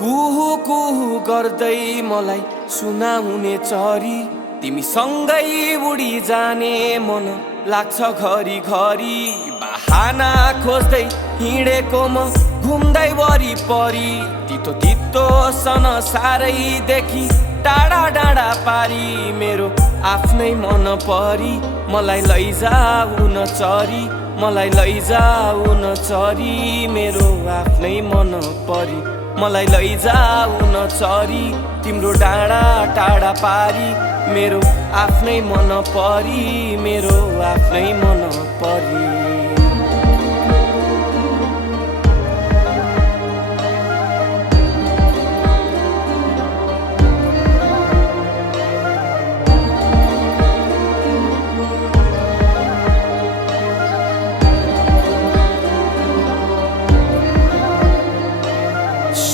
कुहु कुहु गर्दै मलाई सुनाउने चरी तिमी सँगै उडी जाने मन लाग्छ घरी घरी। बहाना खोज्दै हिँडेको म घुम्दै वरिपरि तितो तितो सन सारै देखि टाढा डाँडा पारी मेरो आफ्नै मन परी मलाई लैजाऊ न चरी मलाई लैजाऊ न चरी मेरो आफ्नै मन परी मलाई लैजाऊ न चरी तिम्रो डाँडा टाढा पारी मेरो आफ्नै मन परी मेरो आफ्नै मन परी।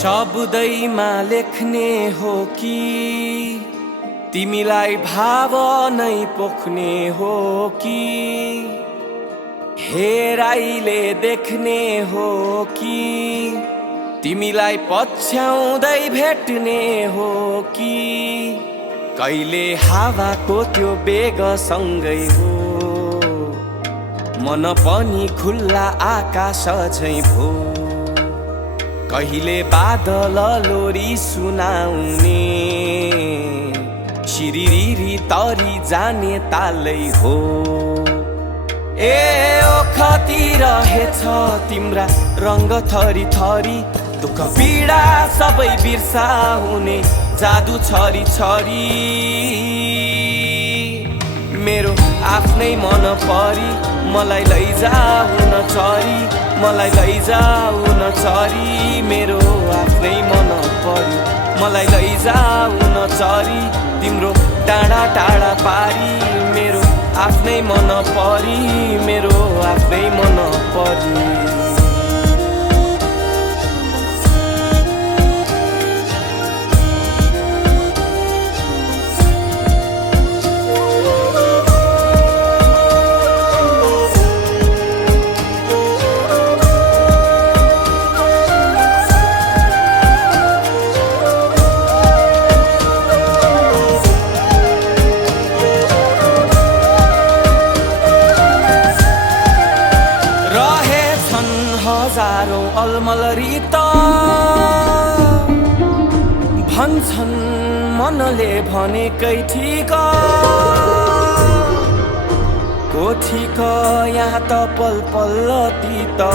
शब्दैमा लेख्ने हो कि तिमीलाई भावनै पोख्ने हो कि हेराइले देख्ने हो कि तिमीलाई पछ्याउँदै भेट्ने हो कि कहिले हावाको त्यो बेगसँगै हो मन पनि खुल्ला आकाश झैँ भो कहिले बादल लोरी सुनाउने सिरिरी तरी जाने तालै हो। ए ओखती रहेछ तिम्रा रङ्ग थरी थरी दुःख पीडा सबै बिर्साउने जादु छरी छरी मेरो आफ्नै मन परी मलाई लैजाऊ न चरी मलाई लैजाऊ न चरी मेरो आफ्नै मन परी मलाई लैजाऊ न चरी तिम्रो टाढा टाढा पारी मेरो आफ्नै मन परी मेरो आफ्नै मन परी। हजारौं अलमलरी त भन्छन् मनले भनेकै ठिक को ठिक यहाँ त पल पल ती त